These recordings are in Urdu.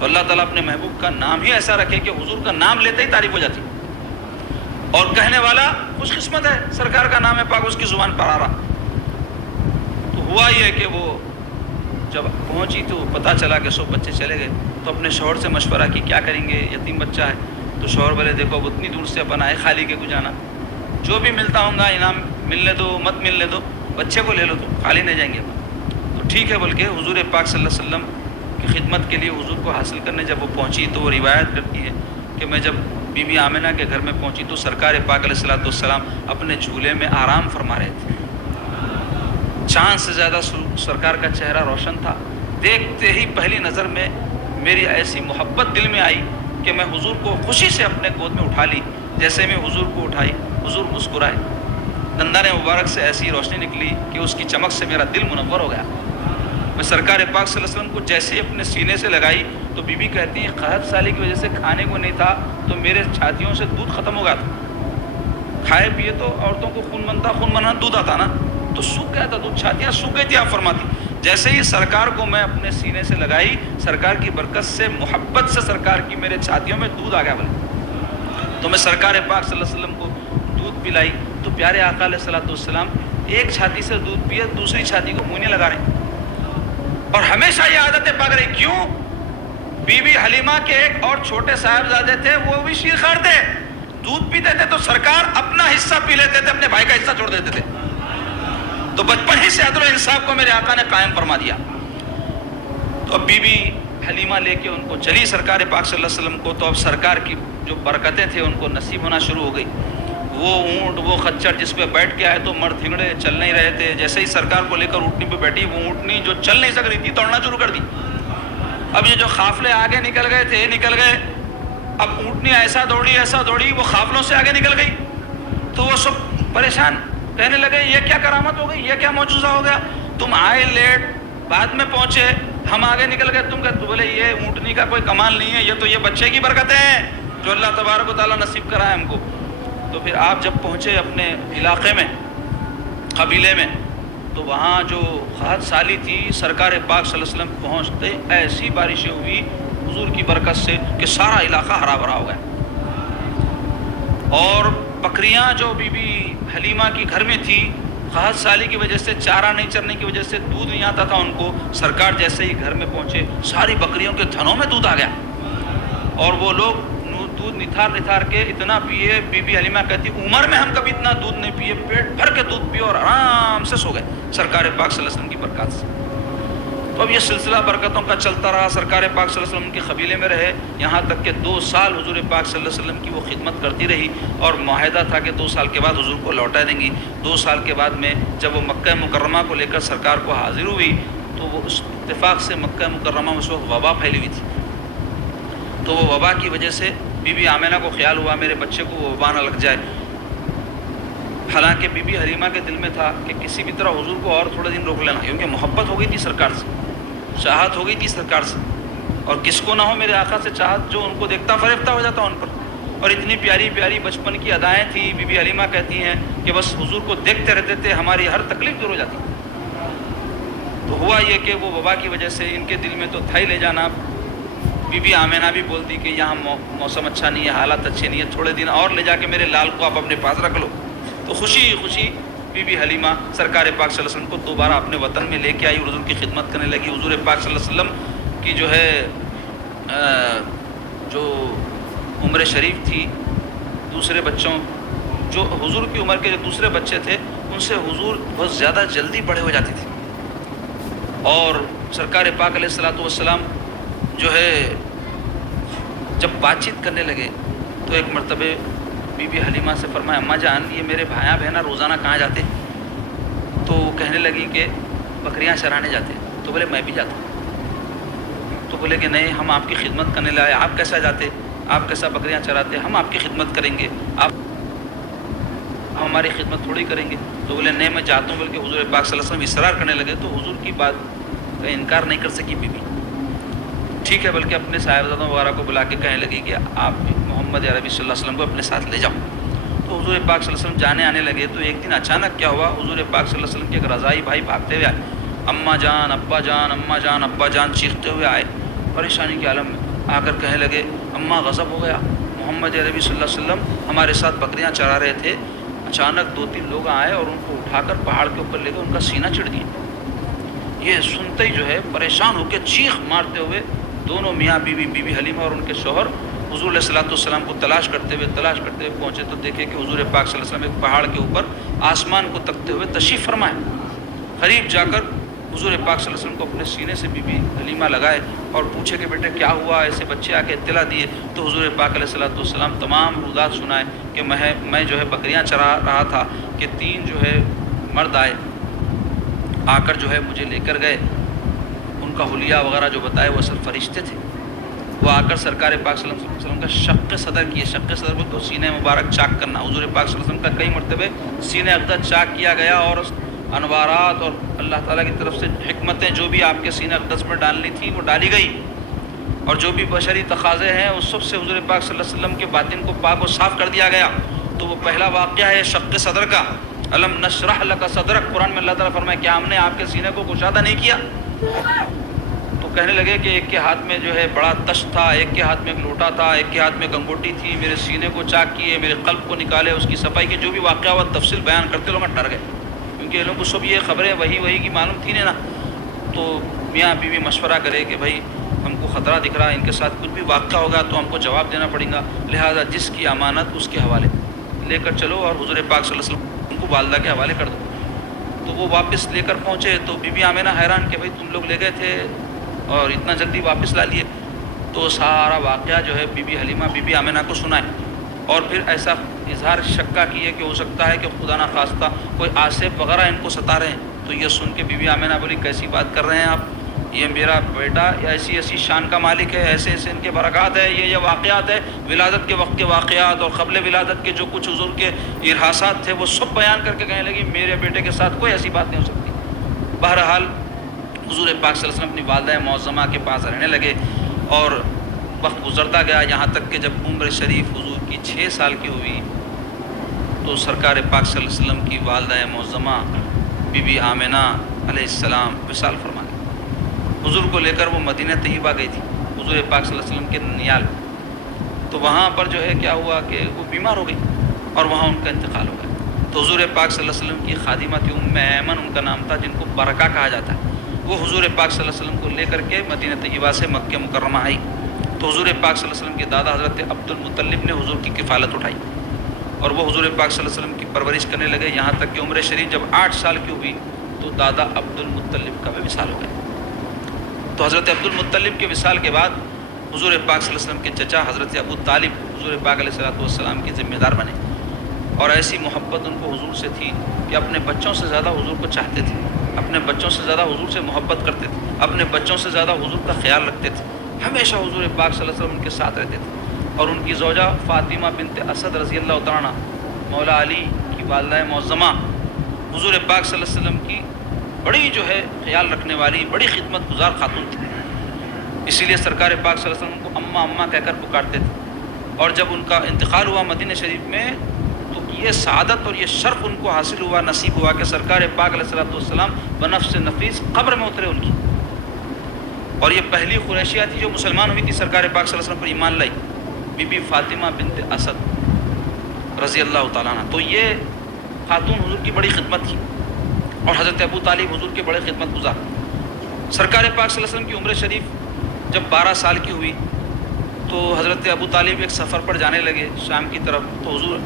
تو اللہ تعالیٰ اپنے محبوب کا نام ہی ایسا رکھے کہ حضور کا نام لیتے ہی تعریف ہو جاتی، اور کہنے والا خوش قسمت ہے، سرکار کا نام ہے پاک اس کی زبان پر آ رہا۔ تو ہوا یہ کہ وہ جب پہنچی تو پتہ چلا کہ سب بچے چلے گئے، تو اپنے شوہر سے مشورہ کی کیا کریں گے، یتیم بچہ ہے۔ تو شوہر بولے دیکھو اب اتنی دور سے اپن آئے خالی کے کو جانا، جو بھی ملتا ہوں گا انعام ملنے دو مت ملنے دو، بچے کو لے لو، تو خالی نہیں جائیں گے۔ تو ٹھیک ہے بول کے حضور پاک صلی اللہ علیہ وسلم کی خدمت کے لیے حضور کو حاصل کرنے جب وہ پہنچی تو وہ روایت کرتی ہے کہ میں جب بی بی آمنہ کے گھر میں پہنچی تو سرکار پاک علیہ الصلوۃ والسلام اپنے جھولے میں آرام فرما رہے تھے، چاند سے زیادہ سرکار کا چہرہ روشن تھا۔ دیکھتے ہی پہلی نظر میں میری ایسی محبت دل میں آئی کہ میں حضور کو خوشی سے اپنے گود میں اٹھا لی۔ جیسے میں حضور کو اٹھائی حضور مسکرائے، دندان مبارک سے ایسی روشنی نکلی کہ اس کی چمک سے میرا دل منور ہو گیا۔ میں سرکار پاک صلی اللہ علیہ وسلم کو جیسے ہی اپنے سینے سے لگائی تو بی بی کہتی ہیں قحط سالی کی وجہ سے کھانے کو نہیں تھا تو میرے چھاتیوں سے دودھ ختم ہو گیا تھا، کھائے پیے تو عورتوں کو خون بنتا، خون بننا دودھ آتا نا، تو سوکھ گیا تھا دودھ، چھاتیاں سوکھ گئی تھی آپ فرماتی۔ جیسے ہی سرکار کو میں اپنے سینے سے لگائی، سرکار کی برکت سے محبت سے سرکار کی میرے چھاتیوں میں دودھ آ گیا بولے۔ تو میں سرکار پاک صلی اللہ علیہ وسلم کو دودھ پلائی تو پیارے آقا علیہ الصلوۃ والسلام ایک چھاتی سے دودھ پیے دوسری چھاتی کو منہ نہیں لگا رہے، اور ہمیشہ یہ عادتیں پا رہی۔ کیوں؟ بی بی حلیمہ کے ایک اور چھوٹے صاحبزادے تھے، وہ بھی شیر خوار تھے، دودھ پیتے تھے تو سرکار اپنا حصہ پی لیتے تھے، اپنے بھائی کا حصہ چھوڑ دیتے تھے۔ تو بچپن ہی سے عدل و انصاف کو میرے آقا نے قائم فرما دیا۔ تو اب بی بی حلیمہ لے کے ان کو چلی سرکار پاک صلی اللہ علیہ وسلم کو، تو اب سرکار کی جو برکتیں تھے ان کو نصیب ہونا شروع ہو گئی۔ وہ اونٹ وہ خچر جس پہ بیٹھ کے آئے تو مرد ہنگڑے چل نہیں رہے تھے، جیسے ہی سرکار کو لے کر اونٹنی پہ بیٹھی وہ اونٹنی جو چل نہیں سک رہی تھی دوڑنا شروع کر دی۔ اب یہ جو قافلے آگے نکل گئے تھے نکل گئے، اب اونٹنی ایسا دوڑی وہ قافلوں سے آگے نکل گئی، تو وہ سب پریشان کہنے لگے یہ کیا کرامت ہو گئی، یہ کیا معجزہ ہو گیا، تم آئے لیٹ بعد میں پہنچے، ہم آگے نکل گئے، تم کہتے بولے یہ اونٹنی کا کوئی کمال نہیں ہے، یہ تو یہ بچے کی برکتیں ہیں جو اللہ تبارک و تعالیٰ نصیب کرا ہے ہم کو۔ تو پھر آپ جب پہنچے اپنے علاقے میں قبیلے میں تو وہاں جو قحط سالی تھی سرکار پاک صلی اللہ علیہ وسلم پہنچتے ایسی بارشیں ہوئی حضور کی برکت سے کہ سارا علاقہ ہرا بھرا ہو گیا، اور بکریاں جو بی بی حلیمہ کی گھر میں تھی قحط سالی کی وجہ سے چارہ نہیں چرنے کی وجہ سے دودھ نہیں آتا تھا ان کو، سرکار جیسے ہی گھر میں پہنچے ساری بکریوں کے تھنوں میں دودھ آ گیا، اور وہ لوگ دودھ نتھار کے اتنا پیے، بی بی حلیمہ کہتی عمر میں ہم کبھی اتنا دودھ نہیں پیے، پیٹ بھر کے دودھ پیے اور آرام سے سو گئے سرکار پاک صلی اللہ علیہ وسلم کی برکات سے۔ تو اب یہ سلسلہ برکتوں کا چلتا رہا، سرکار پاک صلی اللہ علیہ وسلم کے قبیلے میں رہے، یہاں تک کہ 2 سال حضور پاک صلی اللہ علیہ وسلم کی وہ خدمت کرتی رہی، اور معاہدہ تھا کہ 2 سال کے بعد حضور کو لوٹا دیں گی۔ 2 سال کے بعد میں جب وہ مکہ مکرمہ کو لے کر سرکار کو حاضر ہوئی تو وہ اس اتفاق سے مکہ مکرمہ میں اس وقت وبا پھیلی ہوئی تھی، تو وہ وبا کی وجہ سے بی بی آمنہ کو خیال ہوا میرے بچے کو وہ وبا نہ لگ جائے، حالانکہ بی بی حلیمہ کے دل میں تھا کہ کسی بھی طرح حضور کو اور تھوڑے دن روک لینا، کیونکہ محبت ہو گئی تھی سرکار سے، چاہت ہو گئی تھی سرکار سے، اور کس کو نہ ہو میرے آقا سے چاہت، جو ان کو دیکھتا فریفتہ ہو جاتا ان پر، اور اتنی پیاری پیاری بچپن کی ادائیں تھیں۔ بی بی حلیمہ کہتی ہیں کہ بس حضور کو دیکھتے رہتے تھے ہماری ہر تکلیف دور ہو جاتی۔ تو ہوا یہ کہ وہ وبا کی وجہ سے ان کے دل میں تو تھا ہی لے جانا، بی بی آمنہ بھی بولتی کہ یہاں موسم اچھا نہیں ہے، حالات اچھے نہیں ہیں، تھوڑے دن اور لے جا کے میرے لال کو آپ اپنے پاس رکھ لو۔ تو خوشی خوشی بی بی حلیمہ سرکار پاک صلی اللہ علیہ وسلم کو دوبارہ اپنے وطن میں لے کے آئی اور حضور کی خدمت کرنے لگی۔ حضور پاک صلی اللہ علیہ وسلم کی جو ہے جو عمر شریف تھی، دوسرے بچوں جو حضور کی عمر کے جو دوسرے بچے تھے ان سے حضور بہت زیادہ جلدی بڑے ہو جاتے تھے، اور سرکار پاک علیہ الصلوۃ والسلام جو ہے جب بات چیت کرنے لگے تو ایک مرتبہ بی بی حلیمہ سے فرمایا اماں جان یہ میرے بھائیاں بہناں روزانہ کہاں جاتے؟ تو وہ کہنے لگی کہ بکریاں چرانے جاتے۔ تو بولے میں بھی جاتا ہوں۔ تو بولے کہ نہیں ہم آپ کی خدمت کرنے لائے، آپ کیسا جاتے، آپ کیسا بکریاں چراتے، ہم آپ کی خدمت کریں گے، آپ ہماری خدمت تھوڑی کریں گے۔ تو بولے نہیں میں جاتا ہوں، بلکہ حضور پاک صلی اللہ علیہ وسلم اصرار کرنے لگے تو حضور کی بات کا انکار نہیں کر سکی بی بی، ٹھیک ہے، بلکہ اپنے صاحبزادوں وغیرہ کو بلا کے کہنے لگی کہ آپ محمد عربی صلی اللہ علیہ وسلم کو اپنے ساتھ لے جاؤ۔ تو حضور پاک صلی اللہ علیہ وسلم جانے آنے لگے تو ایک دن اچانک کیا ہوا، حضور پاک صلی اللہ علیہ وسلم کے ایک رضائی بھائی بھاگتے ہوئے آئے، اماں جان ابا جان اماں جان ابا جان چیختے ہوئے آئے پریشانی کے عالم میں۔ آ کر کہنے لگے اماں غضب ہو گیا، محمد عربی صلی اللہ علیہ وسلم ہمارے ساتھ بکریاں چرا رہے تھے، اچانک 2-3 لوگ آئے اور ان کو اٹھا کر پہاڑ کے اوپر لے گئے، ان کا سینہ چڑھ گیا۔ یہ سنتے ہی جو ہے پریشان ہو کے چیخ مارتے ہوئے دونوں میاں بیوی، بی بی حلیمہ اور ان کے شوہر حضور علیہ الصلوۃ والسلام کو تلاش کرتے ہوئے پہنچے تو دیکھے کہ حضور پاک صلی اللہ علیہ وسلم ایک پہاڑ کے اوپر آسمان کو تکتے ہوئے تشریف فرمائے۔ قریب جا کر حضور پاک صلی اللہ علیہ وسلم کو اپنے سینے سے بی بی حلیمہ لگائے اور پوچھے کہ بیٹے کیا ہوا، ایسے بچے آ کے اطلاع دیے تو حضور پاک علیہ الصلوۃ والسلام تمام رودات سنائے کہ میں جو ہے بکریاں چرا رہا تھا کہ 3 جو ہے مرد آئے، آ کر جو ہے مجھے لے کر گئے، ان کا حلیہ وغیرہ جو بتائے وہ اصل فرشتے تھے، وہ آ کر سرکار پاک صلی اللہ علیہ وسلم کا شق صدر کیے۔ شق صدر کو تو سینہ مبارک چاک کرنا، حضور پاک صلی اللہ علیہ وسلم کا کئی مرتبہ سینہ اقدس چاک کیا گیا اور انوارات اور اللہ تعالیٰ کی طرف سے حکمتیں جو بھی آپ کے سینہ اقدس میں ڈالنی تھی وہ ڈالی گئی، اور جو بھی بشری تقاضے ہیں اس سب سے حضور پاک صلی اللہ علیہ وسلم کے باطن کو پاک و صاف کر دیا گیا۔ تو وہ پہلا واقعہ ہے شق صدر کا، الم نشرح لک صدرک، قرآن میں اللہ تعالیٰ فرمائے کیا ہم نے آپ کے سینے کو کشادہ نہیں کیا؟ تو کہنے لگے کہ ایک کے ہاتھ میں جو ہے بڑا تش تھا، ایک کے ہاتھ میں ایک لوٹا تھا، ایک کے ہاتھ میں گنگوٹی تھی، میرے سینے کو چاک کیے، میرے قلب کو نکالے، اس کی صفائی کی، جو بھی واقعہ ہوا تفصیل بیان کرتے لوگ ڈر گئے، کیونکہ یہ لوگوں کو سب یہ خبریں وہی کی معلوم تھی نا۔ تو میاں بیوی مشورہ کرے کہ بھائی ہم کو خطرہ دکھ رہا ہے، ان کے ساتھ کچھ بھی واقعہ ہوگا تو ہم کو جواب دینا پڑے گا، لہٰذا جس کی امانت اس کے حوالے لے کر چلو اور حضور پاک صلی اللہ علیہ وسلم ان کو والدہ کے حوالے کر دو۔ تو وہ واپس لے کر پہنچے تو بی بی آمنہ حیران کہ بھائی تم لوگ لے گئے تھے اور اتنا جلدی واپس لا لیے۔ تو سارا واقعہ جو ہے بی بی حلیمہ بی بی آمنہ کو سنائے، اور پھر ایسا اظہار شکا کیے کہ ہو سکتا ہے کہ خدا نہ خواستہ کوئی آصف وغیرہ ان کو ستا رہے ہیں۔ تو یہ سن کے بی بی آمنہ بولی کیسی بات کر رہے ہیں آپ، یہ میرا بیٹا ایسی شان کا مالک ہے، ایسے ان کے برکات ہے، یہ واقعات ہے ولادت کے وقت کے واقعات اور قبل ولادت کے جو کچھ حضور کے ارحاسات تھے وہ سب بیان کر کے کہنے لگی میرے بیٹے کے ساتھ کوئی ایسی بات نہیں ہو سکتی۔ بہرحال حضور پاک صلی اللہ علیہ وسلم اپنی والدہ معظمہ کے پاس رہنے لگے، اور وقت گزرتا گیا یہاں تک کہ جب عمر شریف حضور کی 6 سال کی ہوئی تو سرکار پاک صلی اللہ علیہ وسلم کی والدہ معظمہ بی بی آمنہ علیہ السلام وصال فرما گئی۔ حضور کو لے کر وہ مدینہ طیبہ گئی تھی، حضور پاک صلی اللہ علیہ وسلم کے ننیال، تو وہاں پر جو ہے کیا ہوا کہ وہ بیمار ہو گئی اور وہاں ان کا انتقال ہو گیا۔ تو حضور پاک صلی اللہ علیہ وسلم کی خادمہ تھی ایمن ان کا نام تھا، جن کو برکہ کہا جاتا ہے، وہ حضور پاک صلی اللہ علیہ وسلم کو لے کر کے مدینہ طیبہ سے مکہ مکرمہ آئی۔ تو حضور پاک صلی اللہ علیہ وسلم کے دادا حضرت عبد المطلب نے حضور کی کفالت اٹھائی اور وہ حضور پاک صلی اللہ علیہ وسلم کی پرورش کرنے لگے، یہاں تک کہ عمر شریف جب 8 سال کی ہوئی تو دادا عبد المطلب کا بھی وصال ہو گیا۔ تو حضرت عبد المطلب کے وصال کے بعد حضور پاک صلی اللہ علیہ وسلم کے چچا حضرت ابو طالب حضور پاک علیہ السلام کے ذمہ دار بنے، اور ایسی محبت ان کو حضور سے تھی کہ اپنے بچوں سے زیادہ حضور کو چاہتے تھے، اپنے بچوں سے زیادہ حضور سے محبت کرتے تھے، اپنے بچوں سے زیادہ حضور کا خیال رکھتے تھے، ہمیشہ حضور پاک صلی اللہ علیہ وسلم ان کے ساتھ رہتے تھے۔ اور ان کی زوجہ فاطمہ بنت اسد رضی اللہ تعالیٰ عنہ مولا علی کی والدہ معظمہ حضور پاک صلی اللہ علیہ وسلم کی بڑی جو ہے خیال رکھنے والی بڑی خدمت گزار خاتون تھی، اسی لیے سرکار پاک صلی اللہ علیہ وسلم کو اماں اماں کہہ کر پکارتے تھے۔ اور جب ان کا انتقال ہوا مدینہ شریف میں تو یہ سعادت اور یہ شرف ان کو حاصل ہوا، نصیب ہوا کہ سرکار پاک علیہ السلام بنفس نفیس قبر میں اترے ان کی، اور یہ پہلی قریشیہ تھی جو مسلمان ہوئی تھی سرکار پاک صلی اللہ علیہ وسلم پر ایمان لائی، بی بی فاطمہ بنت اسد رضی اللہ تعالیٰ عنہ۔ تو یہ خاتون حضور کی بڑی خدمت کی، اور حضرت ابو طالب حضور کے بڑے خدمت گزار۔ سرکار پاک صلی اللہ علیہ وسلم کی عمر شریف جب 12 سال کی ہوئی تو حضرت ابو طالب ایک سفر پر جانے لگے شام کی طرف، تو حضور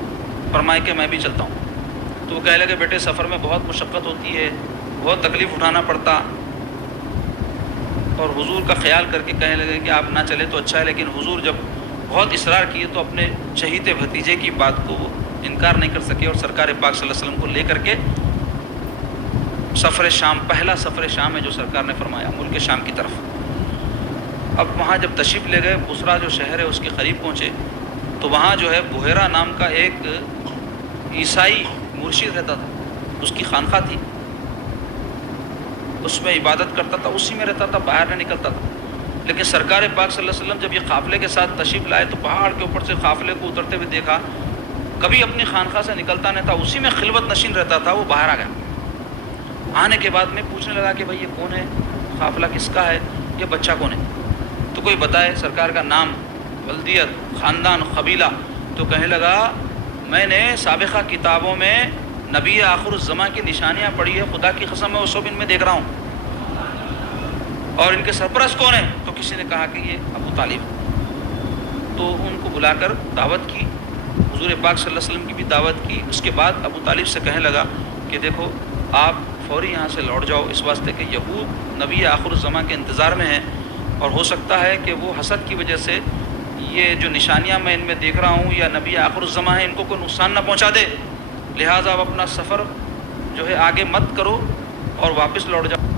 فرمائے کہ میں بھی چلتا ہوں۔ تو وہ کہنے لگے بیٹے سفر میں بہت مشقت ہوتی ہے، بہت تکلیف اٹھانا پڑتا، اور حضور کا خیال کر کے کہنے لگے کہ آپ نہ چلے تو اچھا ہے، لیکن حضور جب بہت اصرار کیے تو اپنے شہید بھتیجے کی بات کو وہ انکار نہیں کر سکے، اور سرکار پاک صلی اللہ علیہ وسلم کو لے کر کے سفر شام، پہلا سفر شام ہے جو سرکار نے فرمایا ملک شام کی طرف۔ اب وہاں جب تشریف لے گئے، بصرہ جو شہر ہے اس کے قریب پہنچے تو وہاں جو ہے بحیرہ نام کا ایک عیسائی مرشد رہتا تھا، اس کی خانقاہ تھی، اس میں عبادت کرتا تھا، اسی میں رہتا تھا، باہر نہیں نکلتا تھا۔ لیکن سرکار پاک صلی اللہ علیہ وسلم جب یہ قافلے کے ساتھ تشریف لائے تو پہاڑ کے اوپر سے قافلے کو اترتے ہوئے دیکھا، کبھی اپنی خانقاہ سے نکلتا نہیں تھا، اسی میں خلوت نشین رہتا تھا، وہ باہر آ گیا۔ آنے کے بعد میں پوچھنے لگا کہ بھائی یہ کون ہے، قافلہ کس کا ہے، یہ بچہ کون ہے؟ تو کوئی بتائے سرکار کا نام، ولدیت، خاندان، قبیلہ. تو کہنے لگا میں نے سابقہ کتابوں میں نبی آخر الزماں کی نشانیاں پڑھی ہے، خدا کی قسم میں وہ سب ان میں دیکھ رہا ہوں. اور ان کے سرپرست کون ہیں؟ تو کسی نے کہا کہ یہ ابو طالب. تو ان کو بلا کر دعوت کی، حضور پاک صلی اللہ علیہ وسلم کی بھی دعوت کی. اس کے بعد ابو طالب سے کہنے لگا کہ دیکھو آپ فوری یہاں سے لوٹ جاؤ، اس واسطے کہ یہود نبی آخر الزماں کے انتظار میں ہیں، اور ہو سکتا ہے کہ وہ حسد کی وجہ سے یہ جو نشانیاں میں ان میں دیکھ رہا ہوں یا نبی آخر الزماں ہیں ان کو کوئی نقصان نہ پہنچا دے، لہٰذا آپ اپنا سفر جو ہے آگے مت کرو اور واپس لوٹ جاؤ.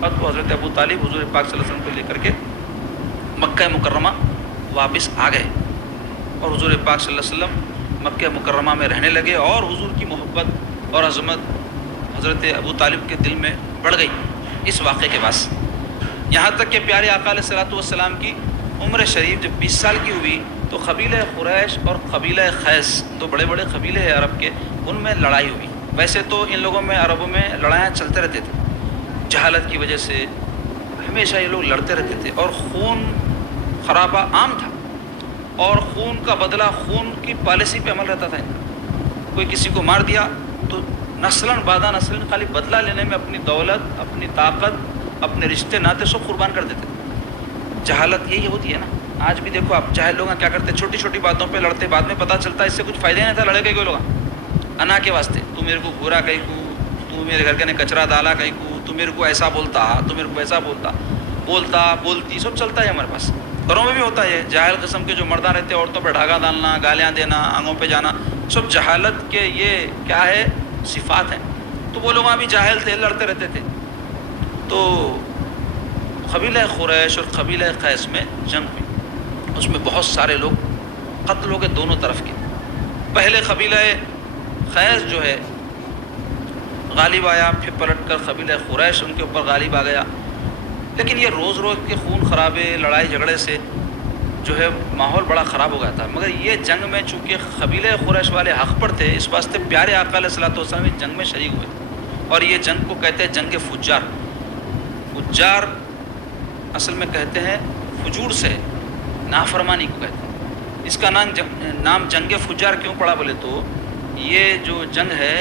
تو حضرت ابو طالب حضور پاک صلی اللہ علیہ وسلم کو لے کر کے مکہ مکرمہ واپس آ گئے، اور حضور پاک صلی اللہ علیہ وسلم مکہ مکرمہ میں رہنے لگے، اور حضور کی محبت اور عظمت حضرت ابو طالب کے دل میں بڑھ گئی اس واقعے کے بعد. یہاں تک کہ پیارے آقا علیہ الصلوۃ والسلام کی عمر شریف جب 20 سال کی ہوئی تو قبیلہ قریش اور قبیلہ خیس، دو بڑے بڑے قبیلے ہیں عرب کے، ان میں لڑائی ہوئی. ویسے تو ان لوگوں میں عربوں میں لڑائیاں چلتے رہتے تھے، جہالت کی وجہ سے ہمیشہ یہ لوگ لڑتے رہتے تھے، اور خون خرابہ عام تھا، اور خون کا بدلہ خون کی پالیسی پہ عمل رہتا تھا. کوئی کسی کو مار دیا تو نسلاً بعد نسلاً خالی بدلہ لینے میں اپنی دولت، اپنی طاقت، اپنے رشتے ناطے سب قربان کر دیتے. جہالت یہی ہوتی ہے نا. آج بھی دیکھو آپ جاہل لوگ کیا کرتے ہیں، چھوٹی چھوٹی باتوں پہ لڑتے، بعد میں پتہ چلتا ہے اس سے کچھ فائدہ نہیں تھا، لڑے گئے کوئی لوگ انا کے واسطے. تو میرے کو برا کہیں کو، تو میرے گھر کے نے کچرا ڈالا کہیں کو، تو میرے کو ایسا بولتا، تو میرے کو ایسا بولتی سب چلتا ہے ہمارے پاس. گھروں میں بھی ہوتا ہے جاہل قسم کے جو مردہ رہتے ہیں، عورتوں پہ ڈھاگا ڈالنا، گالیاں دینا، آنگوں پہ جانا، سب جہالت کے یہ کیا ہے صفات ہیں. تو وہ لوگ وہاں بھی جاہل تھے، لڑتے رہتے تھے. تو قبیلہ قریش اور قبیلہ قیس میں جنگ ہوئی، اس میں بہت سارے لوگ قتل ہو گئے دونوں طرف کے. پہلے قبیلہ قیس جو ہے غالب آیا، پھر پلٹ کر قبیلہ قریش ان کے اوپر غالب آ گیا. لیکن یہ روز روز کے خون خرابے، لڑائی جھگڑے سے جو ہے ماحول بڑا خراب ہو گیا تھا. مگر یہ جنگ میں چونکہ قبیلہ قریش والے حق پر تھے، اس واسطے پیارے آقا علیہ الصلوۃ والسلام اس جنگ میں شریک ہوئے. اور یہ جنگ کو کہتے ہیں جنگ فجار. فجار اصل میں کہتے ہیں فجور سے، نافرمانی کو کہتے ہیں. اس کا نام جنگ فجار کیوں پڑا بولے تو یہ جو جنگ ہے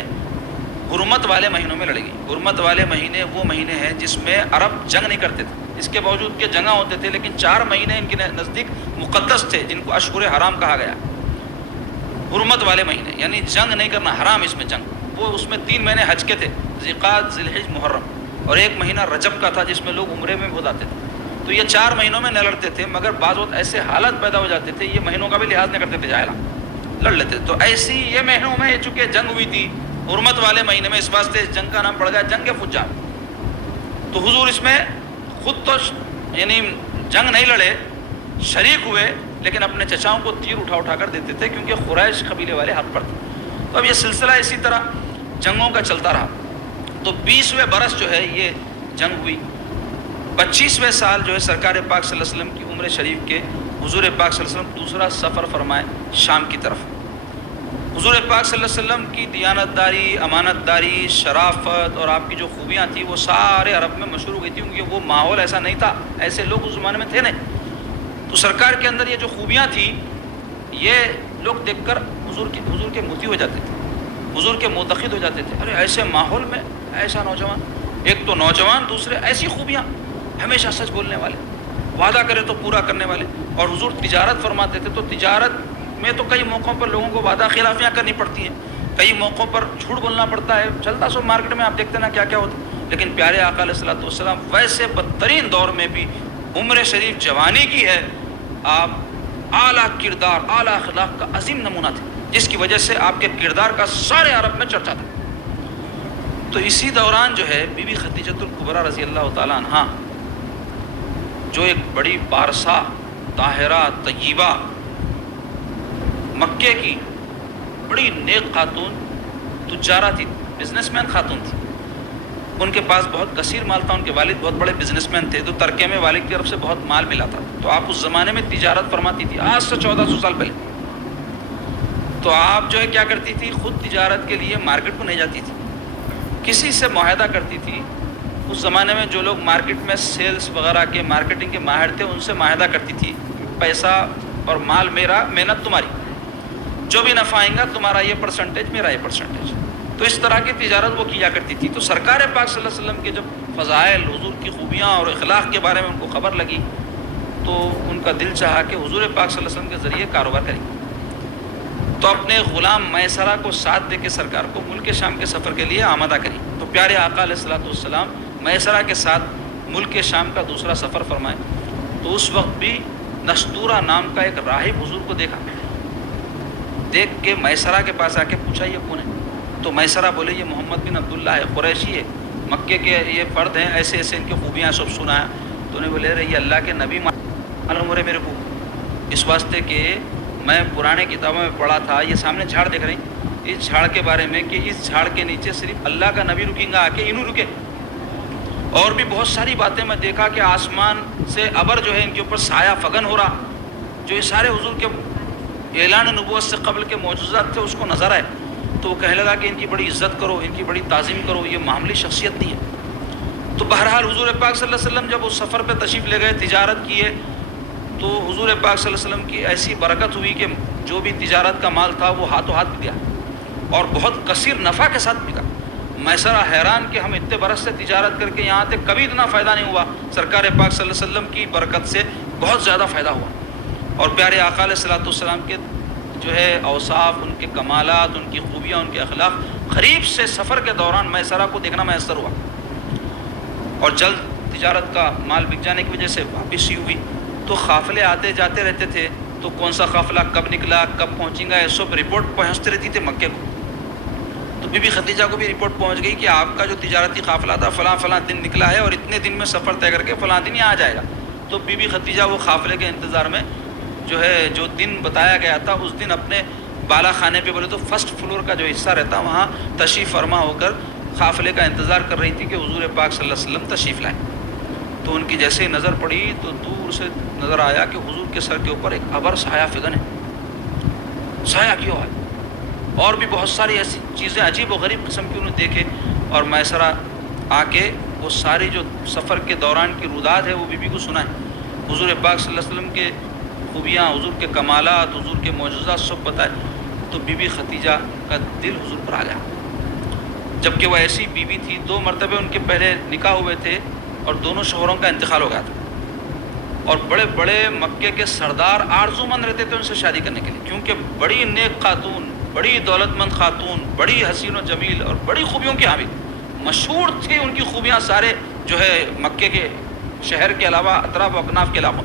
حرمت والے مہینوں میں لڑے گی. حرمت والے مہینے وہ مہینے ہیں جس میں عرب جنگ نہیں کرتے تھے. اس کے باوجود کہ جنگاں ہوتے تھے، لیکن 4 مہینے ان کے نزدیک مقدس تھے جن کو اشہر حرام کہا گیا. حرمت والے مہینے یعنی جنگ نہیں کرنا حرام. اس میں جنگ وہ اس میں 3 مہینے حج کے تھے، ذوالقعدہ، ذوالحجہ، محرم، اور 1 مہینہ رجب کا تھا جس میں لوگ عمرے میں بہت آتے تھے. تو یہ 4 مہینوں میں نہ لڑتے تھے، مگر بعض وقت ایسے حالت پیدا ہو جاتے تھے یہ مہینوں کا بھی لحاظ نہیں کرتے تھے، جاہلا لڑ لیتے. تو ایسی یہ مہینوں میں چونکہ جنگ ہوئی تھی حرمت والے مہینے میں، اس واسطے اس جنگ کا نام پڑ گیا جنگ فجار. تو حضور اس میں خود تو یعنی جنگ نہیں لڑے، شریک ہوئے، لیکن اپنے چچاؤں کو تیر اٹھا کر دیتے تھے کیونکہ قریش قبیلے والے حق پر تھے. تو اب یہ سلسلہ اسی طرح جنگوں کا چلتا رہا. تو 20ویں برس جو ہے یہ جنگ ہوئی. 25ویں سال جو ہے سرکار پاک صلی اللہ علیہ وسلم کی عمر شریف کے حضور پاک صلی اللہ علیہ وسلم دوسرا سفر فرمائے شام کی طرف. حضور پاک صلی اللہ علیہ وسلم کی دیانت داری، امانت داری، شرافت اور آپ کی جو خوبیاں تھیں وہ سارے عرب میں مشہور ہو گئی تھی، کیونکہ وہ ماحول ایسا نہیں تھا، ایسے لوگ اس زمانے میں تھے نہیں. تو سرکار کے اندر یہ جو خوبیاں تھیں یہ لوگ دیکھ کر حضور کے موتی ہو جاتے تھے، حضور کے معتقد ہو جاتے تھے. ارے ایسے ماحول میں ایسا نوجوان، ایک تو نوجوان، دوسرے ایسی خوبیاں، ہمیشہ سچ بولنے والے، وعدہ کرے تو پورا کرنے والے. اور حضور تجارت فرماتے تھے، تو تجارت میں تو کئی موقعوں پر لوگوں کو وعدہ خلافیاں کرنی پڑتی ہیں، کئی موقعوں پر جھوٹ بولنا پڑتا ہے. چلتا سو مارکیٹ میں آپ دیکھتے نا کیا کیا ہوتا. لیکن پیارے آقا علیہ الصلوۃ والسلام ویسے بدترین دور میں بھی عمر شریف جوانی کی ہے، آپ اعلیٰ کردار، اعلیٰ اخلاق کا عظیم نمونہ تھے، جس کی وجہ سے آپ کے کردار کا سارے عرب میں چرچا تھا. تو اسی دوران جو ہے بی بی خدیجہ الکبریٰ رضی اللہ تعالیٰ عنہا، جو ایک بڑی پارسا، طاہرہ، طیبہ، مکے کی بڑی نیک خاتون، تجارہ تھی، بزنس مین خاتون تھی. ان کے پاس بہت کثیر مال تھا، ان کے والد بہت بڑے بزنس مین تھے، تو ترکے میں والد کی طرف سے بہت مال ملا تھا. تو آپ اس زمانے میں تجارت فرماتی تھی، آج سے 1400 سال پہلے. تو آپ جو ہے کیا کرتی تھی، خود تجارت کے لیے مارکیٹ کو نہیں جاتی تھی، کسی سے معاہدہ کرتی تھی اس زمانے میں جو لوگ مارکیٹ میں سیلز وغیرہ کے مارکیٹنگ کے ماہر تھے ان سے معاہدہ کرتی تھی، پیسہ اور مال میرا، محنت تمہاری، جو بھی نفع آئے گا تمہارا یہ پرسنٹیج، میرا یہ پرسنٹیج. تو اس طرح کی تجارت وہ کیا کرتی تھی. تو سرکار پاک صلی اللہ علیہ وسلم کے جب فضائل، حضور کی خوبیاں اور اخلاق کے بارے میں ان کو خبر لگی تو ان کا دل چاہا کہ حضور پاک صلی اللہ علیہ وسلم کے ذریعے کاروبار کریں. تو اپنے غلام میسرہ کو ساتھ دے کے سرکار کو ملک شام کے سفر کے لیے آمادہ کری. تو پیارے آقا علیہ الصلوۃ والسلام میسرہ کے ساتھ ملک شام کا دوسرا سفر فرمائے. تو اس وقت بھی نستورہ نام کا ایک راہب حضور کو دیکھا. دیکھ کے میسرہ کے پاس آ کے پوچھا یہ کون ہے؟ تو میسرہ بولے یہ محمد بن عبداللہ ہے، قریشی ہے، مکے کے یہ فرد ہیں، ایسے ایسے ان کی خوبیاں سب سنا ہے. تو انہیں بولے رہے یہ اللہ کے نبی معلوم ہو رہے میرے کو، اس واسطے کہ میں پرانے کتابوں میں پڑھا تھا. یہ سامنے جھاڑ دیکھ رہے ہیں، اس جھاڑ کے بارے میں کہ اس جھاڑ کے نیچے صرف اللہ کا نبی رکیں گا، آ کے انہوں رکے. اور بھی بہت ساری باتیں میں دیکھا کہ آسمان سے ابر جو ہے ان کے اوپر سایہ فگن ہو رہا، جو یہ سارے حضور کے اعلان نبوت سے قبل کے معجزات تھے اس کو نظر آئے. تو وہ کہنے لگا کہ ان کی بڑی عزت کرو، ان کی بڑی تعظیم کرو، یہ معمولی شخصیت نہیں ہے. تو بہرحال حضور پاک صلی اللہ علیہ وسلم جب اس سفر پہ تشریف لے گئے، تجارت کیے، تو حضور پاک صلی اللہ علیہ وسلم کی ایسی برکت ہوئی کہ جو بھی تجارت کا مال تھا وہ ہاتھوں ہاتھ بک گیا اور بہت کثیر نفع کے ساتھ بکا. میسرہ حیران کہ ہم اتنے برس سے تجارت کر کے یہاں تھے، کبھی اتنا فائدہ نہیں ہوا. سرکار پاک صلی اللہ علیہ وسلم کی برکت سے بہت زیادہ فائدہ ہوا. اور پیارے آقا علیہ الصلوۃ والسلام کے جو ہے اوصاف، ان کے کمالات، ان کی خوبیاں، ان کے اخلاق قریب سے سفر کے دوران میسرہ کو دیکھنا میسر ہوا. اور جلد تجارت کا مال بک جانے کی وجہ سے واپسی ہوئی. تو قافلے آتے جاتے رہتے تھے، تو کون سا قافلہ کب نکلا، کب پہنچیں گا، یہ سب رپورٹ پہنچتی رہتی تھی مکے کو. تو بی بی خدیجہ کو بھی رپورٹ پہنچ گئی کہ آپ کا جو تجارتی قافلہ تھا فلاں فلاں دن نکلا ہے اور اتنے دن میں سفر طے کر کے فلاں دن یہاں آ جائے گا. تو بی بی خدیجہ وہ قافلے کے انتظار میں جو ہے جو دن بتایا گیا تھا اس دن اپنے بالا خانے پہ، بولے تو فرسٹ فلور کا جو حصہ رہتا وہاں تشریف فرما ہو کر قافلے کا انتظار کر رہی تھی کہ حضور پاک صلی اللہ علیہ وسلم تشریف لائیں. تو ان کی جیسے ہی نظر پڑی تو دور سے نظر آیا کہ حضور کے سر کے اوپر ایک ابر سایہ فگن ہے. سایہ کیوں ہے؟ اور بھی بہت ساری ایسی چیزیں عجیب و غریب قسم کی انہوں نے دیکھے. اور میسرہ آ کے وہ ساری جو سفر کے دوران کی روداد ہے وہ بی بی کو سنائے. حضور پاک صلی اللہ علیہ وسلم کے خوبیاں، حضور کے کمالات، حضور کے معجزات سب بتائے. تو بی بی خدیجہ کا دل حضور پر آ گیا. جبکہ وہ ایسی بی بی تھی، 2 مرتبہ ان کے پہلے نکاح ہوئے تھے اور دونوں شوہروں کا انتقال ہو گیا تھا. اور بڑے بڑے مکے کے سردار آرزومند رہتے تھے ان سے شادی کرنے کے لیے، کیونکہ بڑی نیک خاتون، بڑی دولت مند خاتون، بڑی حسین و جمیل اور بڑی خوبیوں کی حامل، مشہور تھی ان کی خوبیاں سارے جو ہے مکے کے شہر کے علاوہ اطراف و اکناف کے علاقوں.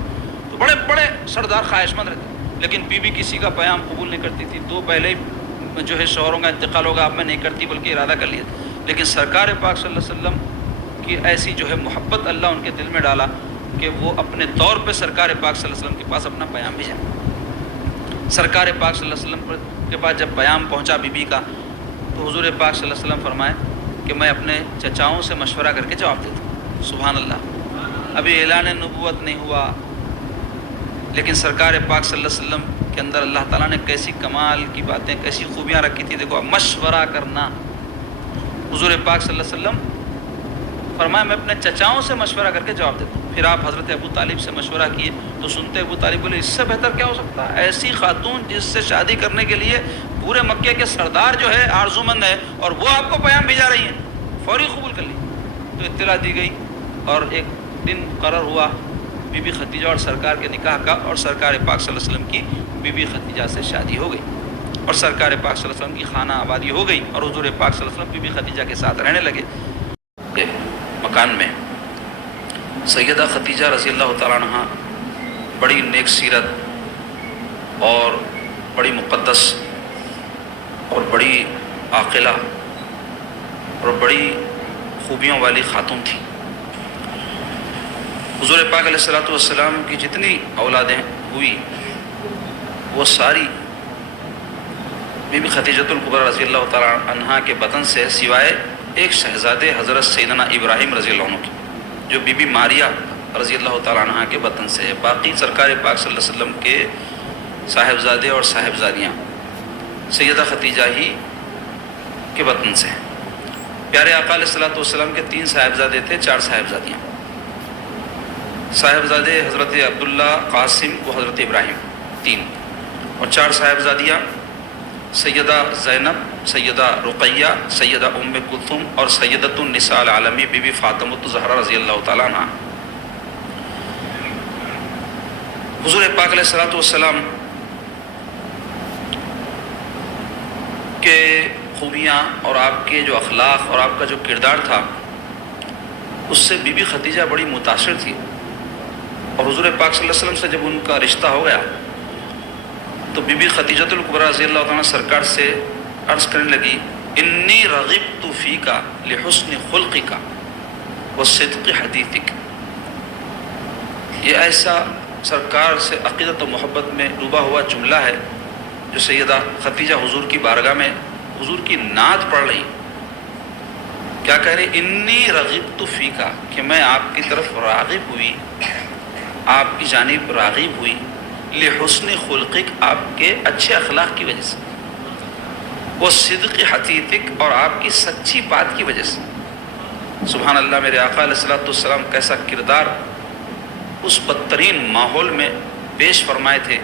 تو بڑے بڑے سردار خواہش مند رہتے. لیکن بی بی کسی کا پیام قبول نہیں کرتی تھی. 2 پہلے ہی جو ہے شوہروں کا انتقال ہوگا، اب میں نہیں کرتی، بلکہ ارادہ کر لیا. لیکن سرکار پاک صلی اللہ علیہ وسلم کی ایسی جو ہے محبت اللہ ان کے دل میں ڈالا کہ وہ اپنے طور پہ سرکار پاک صلی اللہ علیہ وسلم کے پاس اپنا پیام بھیجا. سرکار پاک صلی اللہ علیہ وسلم کے پاس جب پیام پہنچا بی بی کا تو حضور پاک صلی اللہ علیہ وسلم فرمائے کہ میں اپنے چچاؤں سے مشورہ کر کے جواب دیتا ہوں. سبحان اللہ. ابھی اعلان نبوت نہیں ہوا، لیکن سرکار پاک صلی اللہ علیہ وسلم کے اندر اللہ تعالیٰ نے کیسی کمال کی باتیں، کیسی خوبیاں رکھی تھی. دیکھو مشورہ کرنا. حضور پاک صلی اللہ علیہ وسلم فرمایا میں اپنے چچاؤں سے مشورہ کر کے جواب دیتا ہوں. پھر آپ حضرت ابو طالب سے مشورہ کیے تو سنتے ابو طالب بولے اس سے بہتر کیا ہو سکتا ہے؟ ایسی خاتون جس سے شادی کرنے کے لیے پورے مکے کے سردار جو ہے آرزومند ہے اور وہ آپ کو پیام بھیجا رہی ہیں، فوری قبول کر لی. تو اطلاع دی گئی اور ایک دن مقرر ہوا بی بی خدیجہ اور سرکار کے نکاح کا، اور سرکار پاک صلی اللہ علیہ وسلم کی بی بی خدیجہ سے شادی ہو گئی اور سرکار پاک صلی اللہ علیہ وسلم کی خانہ آبادی ہو گئی اور حضور پاک صلی اللہ علیہ وسلم بی بی خدیجہ کے ساتھ رہنے لگے. مکان میں سیدہ خدیجہ رضی اللہ تعالیٰ عنہ بڑی نیک سیرت اور بڑی مقدس اور بڑی عاقلہ اور بڑی خوبیوں والی خاتون تھی. حضور پاک علیہ الصلوۃ والسلام کی جتنی اولادیں ہوئی وہ ساری بی بی خدیجۃ الکبریٰ رضی اللہ تعالیٰ عنہ کے بطن سے، سوائے ایک شہزادے حضرت سیدنا ابراہیم رضی اللہ عنہ کی جو بی بی ماریہ رضی اللہ تعالیٰ عنہ کے بطن سے ہے. باقی سرکار پاک صلی اللہ علیہ وسلم کے صاحبزادے اور صاحبزادیاں سیدہ خدیجہ ہی کے بطن سے ہیں. پیارے آقا علیہ الصلوۃ والسلام کے 3 صاحبزادے تھے، 4 صاحبزادیاں. صاحبزادے حضرت عبداللہ، قاسم و حضرت ابراہیم 3، اور 4 صاحبزادیاں سیدہ زینب، سیدہ رقیہ، سیدہ ام کلثوم اور سیدۃ النساء العالمی بی بی فاطمہ الزہرا رضی اللہ تعالیٰ عنہ. حضور پاک علیہ الصلوۃ والسلام کے خوبیاں اور آپ کے جو اخلاق اور آپ کا جو کردار تھا اس سے بی بی خدیجہ بڑی متاثر تھی. اور حضور پاک صلی اللہ علیہ وسلم سے جب ان کا رشتہ ہو گیا تو بی بی خدیجۃ الکبریٰ رضی اللہ عنہ سرکار سے عرض کرنے لگی، انی رغبت فیک لحسن خلقک وصدق حدیثک. یہ ایسا سرکار سے عقیدت و محبت میں ڈوبا ہوا جملہ ہے جو سیدہ خدیجہ حضور کی بارگاہ میں حضور کی نعت پڑھ رہی. کیا کہہ رہی؟ انی رغبت فیک، کہ میں آپ کی طرف راغب ہوئی، آپ کی جانب راغب ہوئی، لحسن خلقک، آپ کے اچھے اخلاق کی وجہ سے، وہ صدق حدیثک، اور آپ کی سچی بات کی وجہ سے. سبحان اللہ، میرے آقا علیہ الصلوۃ والسلام کیسا کردار اس بدترین ماحول میں پیش فرمائے تھے